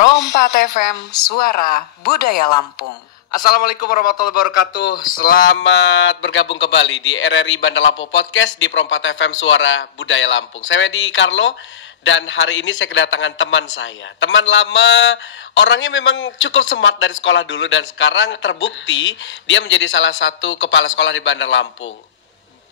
Pro 4 FM, Suara Budaya Lampung. Assalamualaikum warahmatullahi wabarakatuh. Selamat bergabung kembali di RRI Bandar Lampung Podcast di Pro 4 FM Suara Budaya Lampung. Saya Wedi Carlo dan hari ini saya kedatangan teman saya. Teman lama, orangnya memang cukup smart dari sekolah dulu dan sekarang terbukti dia menjadi salah satu kepala sekolah di Bandar Lampung.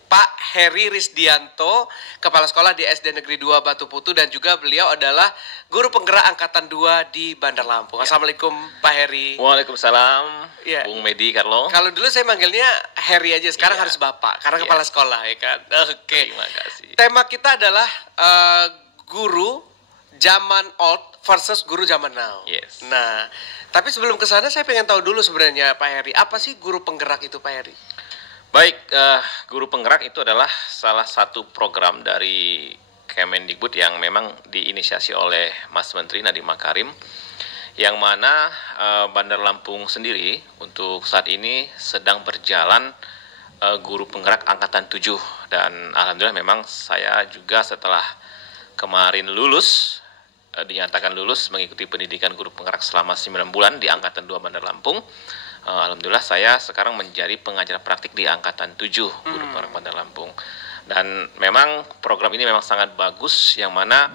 Pak Heri Risdianto, Kepala Sekolah di SD Negeri 2 Batu Putu, dan juga beliau adalah Guru Penggerak Angkatan 2 di Bandar Lampung. Assalamualaikum Pak Heri. Waalaikumsalam, Ya. Bung Medi Carlo. Kalau dulu saya manggilnya Heri aja, sekarang harus Bapak, karena Kepala Sekolah ya kan. Oke. Terima kasih. Tema kita adalah guru zaman old versus guru zaman now. Yes. Nah, tapi sebelum ke sana saya pengen tahu dulu sebenarnya Pak Heri, apa sih guru penggerak itu Pak Heri? Baik, Guru Penggerak itu adalah salah satu program dari Kemendikbud yang memang diinisiasi oleh Mas Menteri Nadiem Makarim, yang mana Bandar Lampung sendiri untuk saat ini sedang berjalan Guru Penggerak Angkatan 7. Dan alhamdulillah memang saya juga setelah kemarin lulus, dinyatakan lulus mengikuti pendidikan Guru Penggerak selama 9 bulan di Angkatan 2 Bandar Lampung. Alhamdulillah saya sekarang menjadi pengajar praktik di Angkatan 7 Guru Penggerak Bandar Lampung. Dan memang program ini memang sangat bagus, yang mana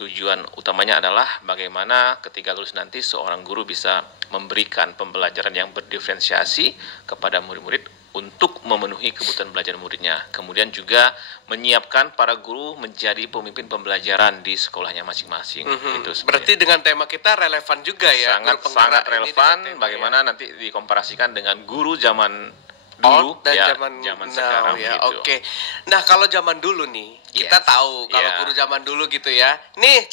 tujuan utamanya adalah bagaimana ketika lulus nanti seorang guru bisa memberikan pembelajaran yang berdiferensiasi kepada murid-murid untuk memenuhi kebutuhan belajar muridnya. Kemudian juga menyiapkan para guru menjadi pemimpin pembelajaran di sekolahnya masing-masing. Itu Berarti dengan tema kita relevan juga ya? sangat relevan. Bagaimana nanti dikomparasikan dengan guru zaman dulu dan ya, zaman sekarang ya. gitu. Oke. Nah, kalau zaman dulu nih, kita tahu kalau Yeah. guru zaman dulu gitu ya. Nih,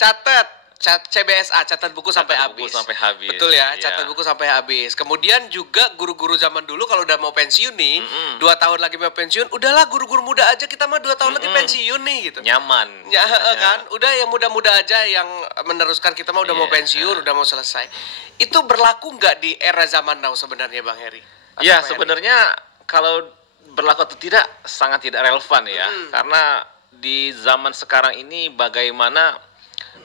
CBSA, catat buku sampai buku habis. sampai habis. Betul ya, Iya. catat buku sampai habis. Kemudian juga guru-guru zaman dulu kalau udah mau pensiun nih, 2 tahun lagi mau pensiun, udahlah guru-guru muda aja, kita mah 2 tahun lagi pensiun nih gitu. Nyaman. Ya sebenarnya. kan, udah yang muda-muda aja yang meneruskan, kita mah udah mau pensiun, udah mau selesai. Itu berlaku nggak di era zaman now sebenarnya Bang Heri? Atau Ya, Pak Heri? sebenarnya kalau berlaku atau tidak sangat tidak relevan ya. Karena di zaman sekarang ini bagaimana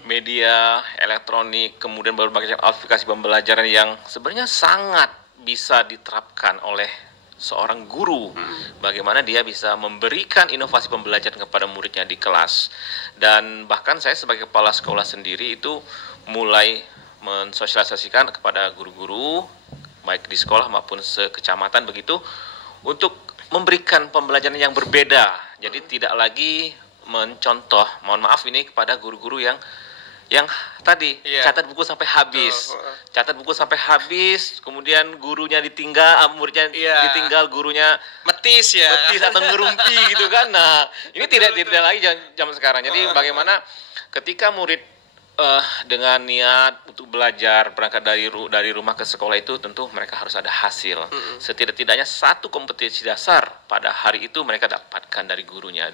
media elektronik, kemudian berbagai macam aplikasi pembelajaran yang sebenarnya sangat bisa diterapkan oleh seorang guru. Bagaimana dia bisa memberikan inovasi pembelajaran kepada muridnya di kelas. Dan bahkan saya sebagai kepala sekolah sendiri itu mulai mensosialisasikan kepada guru-guru baik di sekolah maupun sekecamatan begitu, untuk memberikan pembelajaran yang berbeda. Jadi tidak lagi mencontoh, mohon maaf ini kepada guru-guru yang tadi catat buku sampai habis. Catat buku sampai habis, kemudian gurunya ditinggal, muridnya ditinggal, gurunya metis ya. metis atau ngerumpi gitu kan. Nah, ini tidak lagi zaman sekarang. Jadi bagaimana ketika murid dengan niat untuk belajar berangkat dari rumah ke sekolah itu, tentu mereka harus ada hasil. Setidak-tidaknya satu kompetensi dasar pada hari itu mereka dapatkan dari gurunya.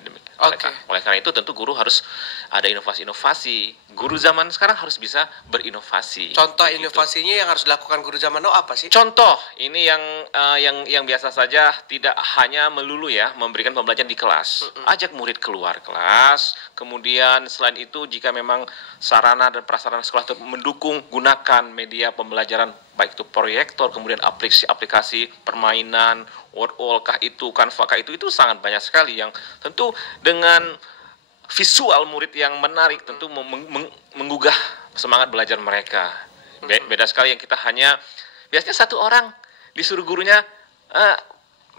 Oleh karena itu tentu guru harus ada inovasi-inovasi. Guru zaman sekarang harus bisa berinovasi. Contoh begitu. inovasinya yang harus dilakukan guru zaman now apa sih? Contoh ini yang biasa saja, tidak hanya melulu ya memberikan pembelajaran di kelas. Ajak murid keluar kelas. Kemudian selain itu, jika memang sarana dan prasarana sekolah itu mendukung, gunakan media pembelajaran baik itu proyektor, kemudian aplikasi permainan, Wordwall kah itu, Canva kah itu sangat banyak sekali yang tentu dengan visual murid yang menarik tentu menggugah semangat belajar mereka. Beda sekali yang kita hanya biasanya satu orang disuruh gurunya,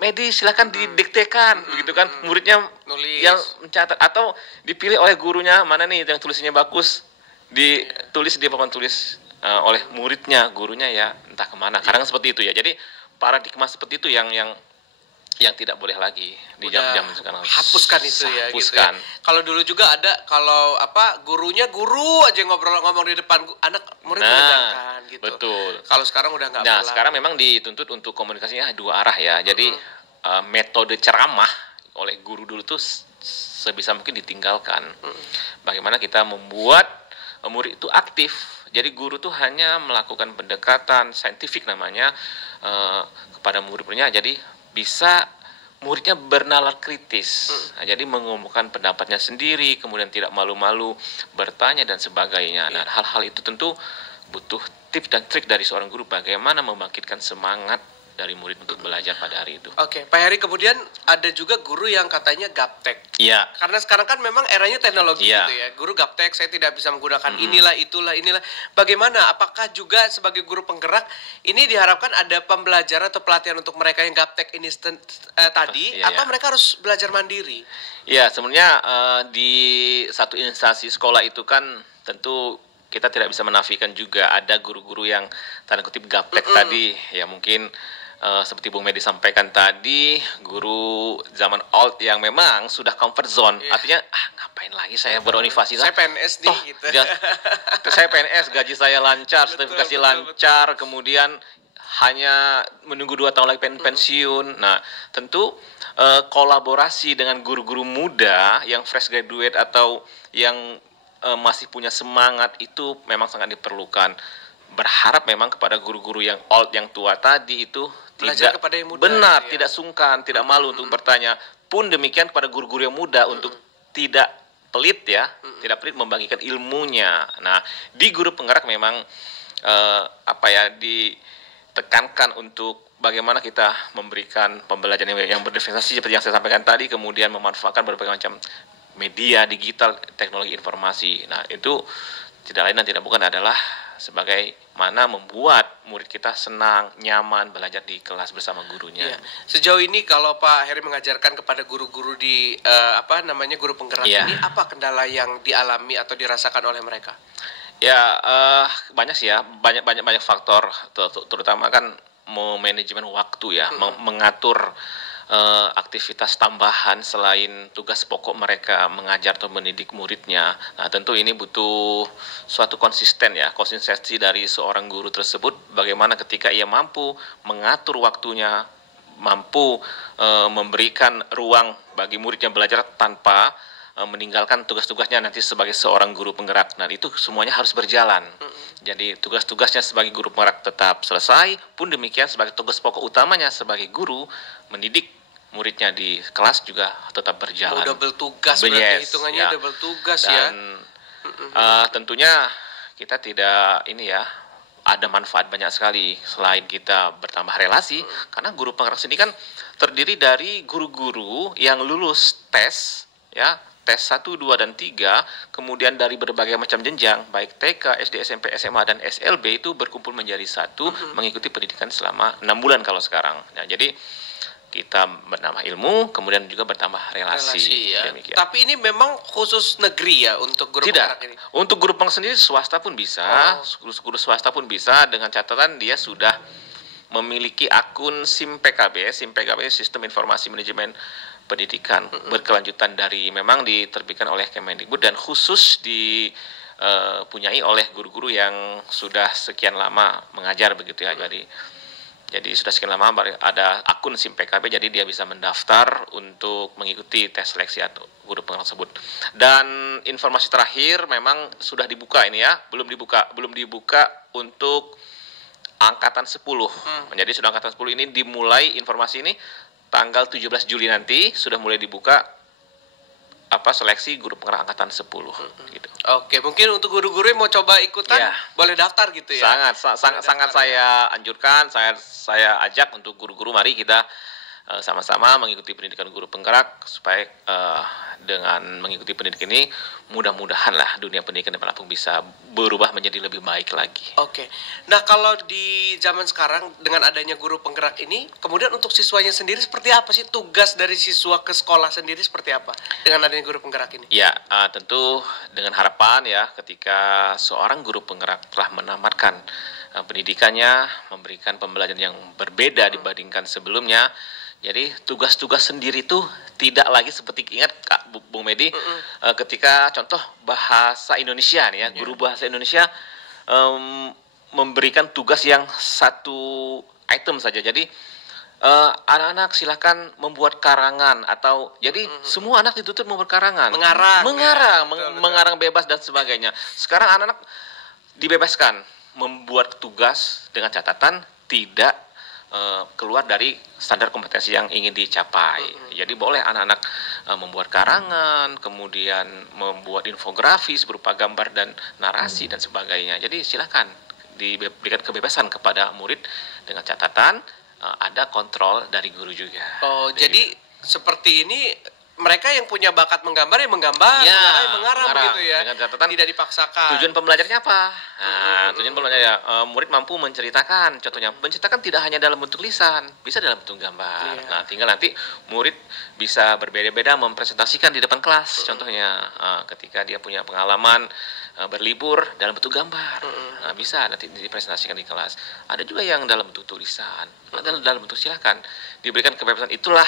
Medi silakan didiktekan begitu kan, muridnya Nulis. yang mencatat, atau dipilih oleh gurunya mana nih yang tulisannya bagus, ditulis di papan tulis oleh muridnya, gurunya ya entah kemana. Kadang seperti itu ya. Jadi paradigma seperti itu yang tidak boleh lagi di jam sekarang. Hapuskan itu ya. Hapuskan. Gitu ya. Kalau dulu juga ada, kalau gurunya guru aja ngomong di depan anak murid mendengarkan gitu. Betul. Kalau sekarang udah nggak. Nah, sekarang memang dituntut untuk komunikasinya 2 arah ya. Jadi metode ceramah oleh guru dulu tuh sebisa mungkin ditinggalkan. Bagaimana kita membuat murid itu aktif. Jadi guru tuh hanya melakukan pendekatan saintifik namanya kepada murid-muridnya. Jadi bisa muridnya bernalar kritis. Nah, jadi mengumumkan pendapatnya sendiri, kemudian tidak malu-malu bertanya dan sebagainya. Nah, hal-hal itu tentu butuh tips dan trik dari seorang guru bagaimana membangkitkan semangat dari murid untuk belajar pada hari itu. Oke, Pak Heri, kemudian ada juga guru yang katanya gaptek. Iya. Karena sekarang kan memang eranya teknologi Iya. gitu ya. Guru gaptek, saya tidak bisa menggunakan inilah, itulah. Bagaimana? Apakah juga sebagai guru penggerak ini diharapkan ada pembelajaran atau pelatihan untuk mereka yang gaptek ini tadi, Iya, atau iya. mereka harus belajar mandiri? Ya, sebenarnya di satu instansi sekolah itu kan tentu kita tidak bisa menafikan juga ada guru-guru yang tanda kutip gaptek tadi. Ya mungkin seperti Bung Medi sampaikan tadi, guru zaman old yang memang sudah comfort zone. Iya. Artinya, ngapain lagi saya beruniversitas? Saya PNS nih, Toh, gitu. saya PNS, gaji saya lancar, sertifikasi Betul, lancar, kemudian hanya menunggu 2 tahun lagi pensiun. Nah, tentu kolaborasi dengan guru-guru muda yang fresh graduate atau yang masih punya semangat itu memang sangat diperlukan. Berharap memang kepada guru-guru yang old, yang tua tadi itu Belajar tidak kepada yang muda, benar, gitu ya. tidak sungkan, tidak malu untuk bertanya. Pun demikian kepada guru-guru yang muda untuk tidak pelit ya, tidak pelit membagikan ilmunya. Nah, di guru penggerak memang ditekankan untuk bagaimana kita memberikan pembelajaran yang berdifferensiasi seperti yang saya sampaikan tadi, kemudian memanfaatkan berbagai macam media digital, teknologi informasi. Nah, itu tidak lain dan tidak bukan adalah sebagaimana membuat murid kita senang, nyaman belajar di kelas bersama gurunya. Iya. Sejauh ini kalau Pak Heri mengajarkan kepada guru-guru di guru penggerak Iya. ini, apa kendala yang dialami atau dirasakan oleh mereka? Ya, banyak sih ya, banyak faktor, terutama kan manajemen waktu ya, mengatur aktivitas tambahan selain tugas pokok mereka mengajar atau mendidik muridnya. Nah, tentu ini butuh suatu konsistensi dari seorang guru tersebut, bagaimana ketika ia mampu mengatur waktunya, mampu memberikan ruang bagi muridnya belajar tanpa meninggalkan tugas-tugasnya nanti sebagai seorang guru penggerak. Nah, itu semuanya harus berjalan. Jadi tugas-tugasnya sebagai guru penggerak tetap selesai, pun demikian sebagai tugas pokok utamanya sebagai guru mendidik muridnya di kelas juga tetap berjalan. Double tugas berarti Yes, hitungannya, ya. double tugas Dan ya. tentunya kita tidak ada manfaat banyak sekali selain kita bertambah relasi, karena guru penggerak sini kan terdiri dari guru-guru yang lulus tes ya, tes 1, 2, dan 3, kemudian dari berbagai macam jenjang, baik TK, SD, SMP, SMA, dan SLB itu berkumpul menjadi satu, mengikuti pendidikan selama 6 bulan kalau sekarang. Nah, jadi kita bertambah ilmu, kemudian juga bertambah relasi. Ya. Demikian. Tapi ini memang khusus negeri ya untuk guru Tidak, penggerak ini? untuk guru penggerak sendiri swasta pun bisa, guru swasta pun bisa dengan catatan dia sudah memiliki akun SIM PKB. SIM PKB Sistem Informasi Manajemen Pendidikan berkelanjutan memang diterbitkan oleh Kemendikbud dan khusus dipunyai oleh guru-guru yang sudah sekian lama mengajar begitu ya. Jadi sudah sekian lama ada akun SIM PKB, jadi dia bisa mendaftar untuk mengikuti tes seleksi atau guru penggerak tersebut. Dan informasi terakhir memang sudah dibuka ini ya, belum dibuka untuk angkatan 10. Jadi sudah angkatan 10 ini dimulai informasi ini tanggal 17 Juli nanti sudah mulai dibuka seleksi guru penggerak angkatan 10 gitu. Oke, mungkin untuk guru-guru yang mau coba ikutan Ya. boleh daftar gitu ya. Sangat saya anjurkan, saya ajak untuk guru-guru, mari kita sama-sama mengikuti pendidikan guru penggerak supaya dengan mengikuti pendidikan ini mudah-mudahan dunia pendidikan di Lampung bisa berubah menjadi lebih baik lagi. Oke. Nah, kalau di zaman sekarang dengan adanya guru penggerak ini, kemudian untuk siswanya sendiri seperti apa sih? Tugas dari siswa ke sekolah sendiri seperti apa dengan adanya guru penggerak ini? Ya, tentu dengan harapan ya ketika seorang guru penggerak telah menamatkan pendidikannya, memberikan pembelajaran yang berbeda dibandingkan sebelumnya. Jadi tugas-tugas sendiri itu tidak lagi seperti ingat Kak Bung Medi ketika contoh bahasa Indonesia nih ya, guru bahasa Indonesia memberikan tugas yang satu item saja. Jadi anak-anak silakan membuat karangan atau jadi semua anak dituntut membuat karangan, mengarang bebas dan sebagainya. Sekarang anak-anak dibebaskan membuat tugas dengan catatan tidak keluar dari standar kompetensi yang ingin dicapai. Jadi boleh anak-anak membuat karangan, kemudian membuat infografis berupa gambar dan narasi dan sebagainya. Jadi silakan diberikan kebebasan kepada murid dengan catatan ada kontrol dari guru juga. Oh, jadi seperti ini mereka yang punya bakat menggambar ya menggambar, Ya, mengarang begitu ya. dengan catatan Tidak dipaksakan. tujuan pembelajarnya apa? Nah, tujuan pembelajarnya murid mampu menceritakan. Contohnya, menceritakan tidak hanya dalam bentuk lisan, bisa dalam bentuk gambar. Iya. Nah, tinggal nanti murid bisa berbeda-beda mempresentasikan di depan kelas. Contohnya, ketika dia punya pengalaman berlibur dalam bentuk gambar, nah, bisa nanti dipresentasikan di kelas. Ada juga yang dalam bentuk tulisan, ada dalam bentuk silakan diberikan kebebasan. Itulah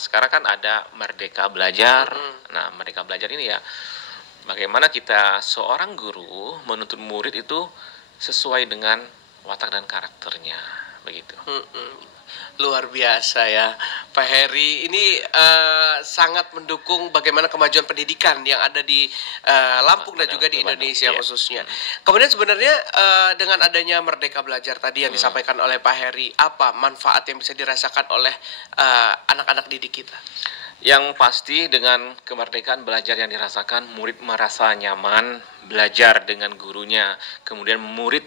sekarang kan ada Merdeka Belajar. Nah, Merdeka Belajar ini ya, bagaimana kita seorang guru menuntut murid itu sesuai dengan watak dan karakternya, begitu. Luar biasa ya, Pak Heri. Ini sangat mendukung bagaimana kemajuan pendidikan yang ada di Lampung dan juga di Indonesia khususnya. Kemudian sebenarnya dengan adanya Merdeka Belajar tadi yang disampaikan oleh Pak Heri, apa manfaat yang bisa dirasakan oleh anak-anak didik kita? Yang pasti dengan kemerdekaan belajar yang dirasakan, murid merasa nyaman belajar dengan gurunya. Kemudian murid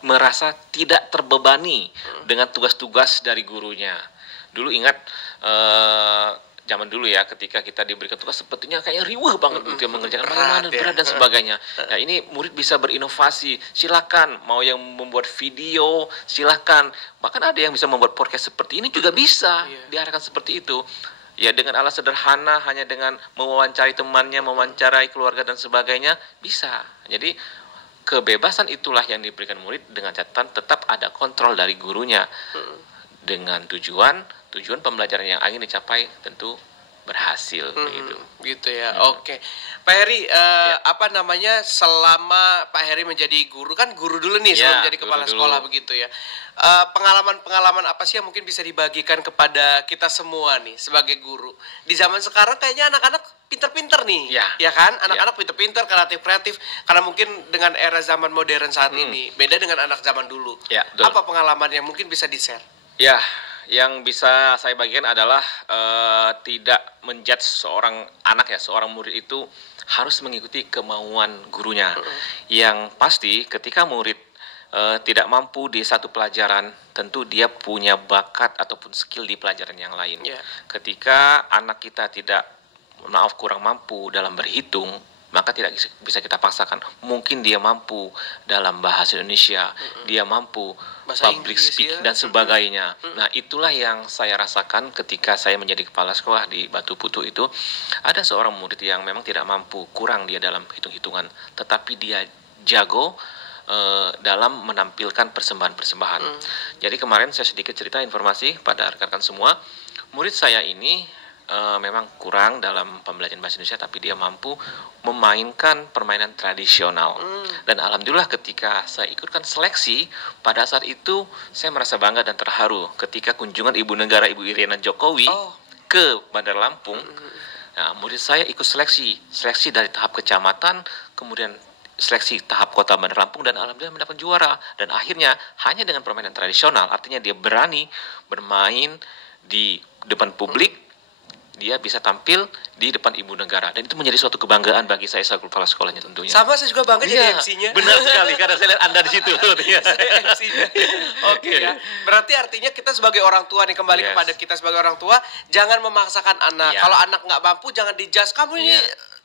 merasa tidak terbebani dengan tugas-tugas dari gurunya. Dulu ingat zaman dulu ya, ketika kita diberikan tugas sepertinya kayak riweh banget gitu ya, mengerjakan berat dan sebagainya. Nah, ini murid bisa berinovasi. Silakan mau yang membuat video, silakan. Bahkan ada yang bisa membuat podcast seperti ini juga bisa diarahkan seperti itu. Ya, dengan alat sederhana, hanya dengan mewawancari temannya, mewawancarai keluarga dan sebagainya, bisa. Jadi kebebasan itulah yang diberikan murid dengan catatan tetap ada kontrol dari gurunya. Dengan tujuan pembelajaran yang ingin dicapai tentu berhasil begitu. Gitu ya. Oke. Pak Heri, apa namanya, selama Pak Heri menjadi guru, kan guru dulu nih sebelum jadi kepala sekolah begitu ya. Pengalaman-pengalaman apa sih yang mungkin bisa dibagikan kepada kita semua nih sebagai guru? Di zaman sekarang kayaknya anak-anak pinter-pinter nih. Ya kan? Anak-anak pinter-pinter, kreatif-kreatif, karena mungkin dengan era zaman modern saat ini beda dengan anak zaman dulu. Ya, betul. Apa pengalaman yang mungkin bisa di-share? Ya, yang bisa saya bagikan adalah tidak menjudge seorang anak ya, seorang murid itu harus mengikuti kemauan gurunya. Yang pasti ketika murid tidak mampu di satu pelajaran, tentu dia punya bakat ataupun skill di pelajaran yang lain. Ketika anak kita kurang mampu dalam berhitung, maka tidak bisa kita paksakan. Mungkin dia mampu dalam bahasa Indonesia, dia mampu bahasa public Inggris, speaking dan sebagainya. Nah, itulah yang saya rasakan ketika saya menjadi kepala sekolah di Batu Putu itu. Ada seorang murid yang memang tidak mampu, kurang dia dalam hitung-hitungan, tetapi dia jago dalam menampilkan persembahan-persembahan. Jadi kemarin saya sedikit cerita informasi pada rekan-rekan semua, murid saya ini memang kurang dalam pembelajaran bahasa Indonesia, tapi dia mampu memainkan permainan tradisional. Dan alhamdulillah ketika saya ikutkan seleksi, pada saat itu saya merasa bangga dan terharu ketika kunjungan Ibu Negara Ibu Iriana Jokowi ke Bandar Lampung. Nah, murid saya ikut seleksi dari tahap kecamatan, kemudian seleksi tahap kota Bandar Lampung, dan alhamdulillah mendapat juara. Dan akhirnya hanya dengan permainan tradisional, artinya dia berani bermain di depan publik, dia bisa tampil di depan Ibu Negara, dan itu menjadi suatu kebanggaan bagi saya sebagai kepala sekolahnya tentunya. Sama, saya juga bangga jadi MC-nya. Benar sekali, karena saya lihat Anda di situ. Saya MC-nya. Oke ya. Berarti artinya kita sebagai orang tua nih, kembali kepada kita sebagai orang tua, jangan memaksakan anak. Kalau anak nggak mampu jangan dijudge, kamu ini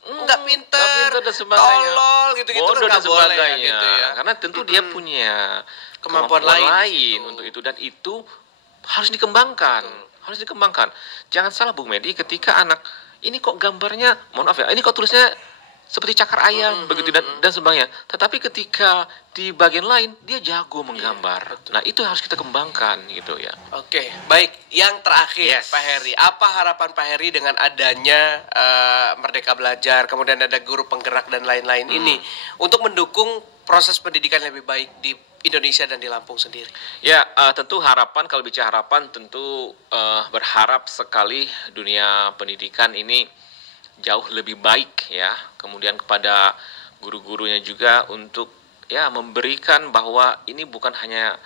nggak pinter, dan sebagainya, tolol gitu-gitu kan nggak boleh ya, gitu ya. Karena tentu dia punya kemampuan lain untuk itu, dan itu harus dikembangkan. Jangan salah Bung Medi, ketika anak ini kok gambarnya, mohon maaf ya, ini kok tulisnya seperti cakar ayam begitu dan sebagainya. Tetapi ketika di bagian lain dia jago menggambar. Nah, itu harus kita kembangkan gitu ya. Oke, baik. Yang terakhir, Pak Heri, apa harapan Pak Heri dengan adanya Merdeka Belajar, kemudian ada guru penggerak dan lain-lain ini untuk mendukung proses pendidikan yang lebih baik di Indonesia dan di Lampung sendiri? Ya, tentu harapan, kalau bicara harapan tentu berharap sekali dunia pendidikan ini jauh lebih baik ya. Kemudian kepada guru-gurunya juga untuk ya memberikan bahwa ini bukan hanya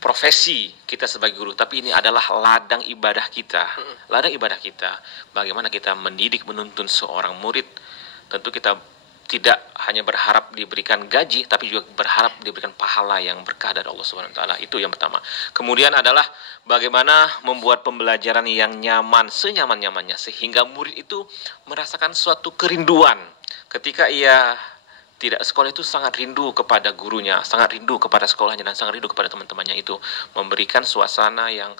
profesi kita sebagai guru, tapi ini adalah ladang ibadah kita. Ladang ibadah kita. Bagaimana kita mendidik, menuntun seorang murid, tentu kita tidak hanya berharap diberikan gaji, tapi juga berharap diberikan pahala yang berkah dari Allah Subhanahu wa taala. Itu yang pertama. Kemudian adalah bagaimana membuat pembelajaran yang nyaman, senyaman-nyamannya, sehingga murid itu merasakan suatu kerinduan. Ketika ia tidak sekolah itu sangat rindu kepada gurunya, sangat rindu kepada sekolahnya, dan sangat rindu kepada teman-temannya itu. Memberikan suasana yang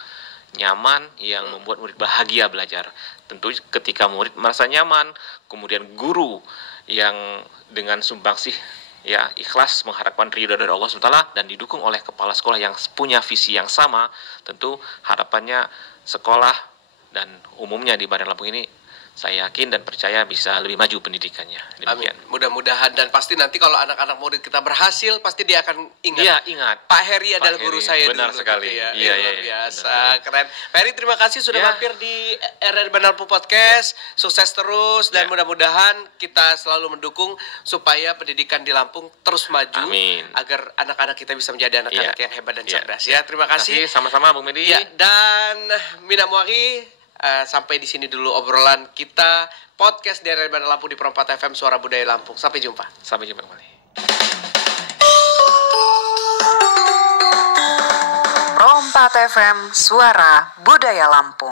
nyaman, yang membuat murid bahagia belajar. Tentu ketika murid merasa nyaman, kemudian guru yang dengan sumbangsih ya ikhlas mengharapkan ridho dari Allah SWT dan didukung oleh kepala sekolah yang punya visi yang sama, tentu harapannya sekolah dan umumnya di Bandar Lampung ini saya yakin dan percaya bisa lebih maju pendidikannya. Amin. Mudah-mudahan, dan pasti nanti kalau anak-anak murid kita berhasil, pasti dia akan ingat. Iya, ingat. Pak Heri adalah Heri, guru saya benar dulu. sekali. Gitu ya. Iya, Luar iya, biasa, benar. keren. Pak Heri, terima kasih sudah Ya. mampir di RRI Bandar Lampung Podcast. Sukses terus dan Ya. mudah-mudahan kita selalu mendukung supaya pendidikan di Lampung terus maju. Amin. Agar anak-anak kita bisa menjadi anak-anak Iya. yang hebat dan Iya. cerdas. Ya, terima kasih. Sama-sama Bung Medi. Ya, dan Mina Muari, sampai di sini dulu obrolan kita podcast dari Bandar Lampung di Perempat FM Suara Budaya Lampung. Sampai jumpa. Sampai jumpa kembali. Perompat FM Suara Budaya Lampung.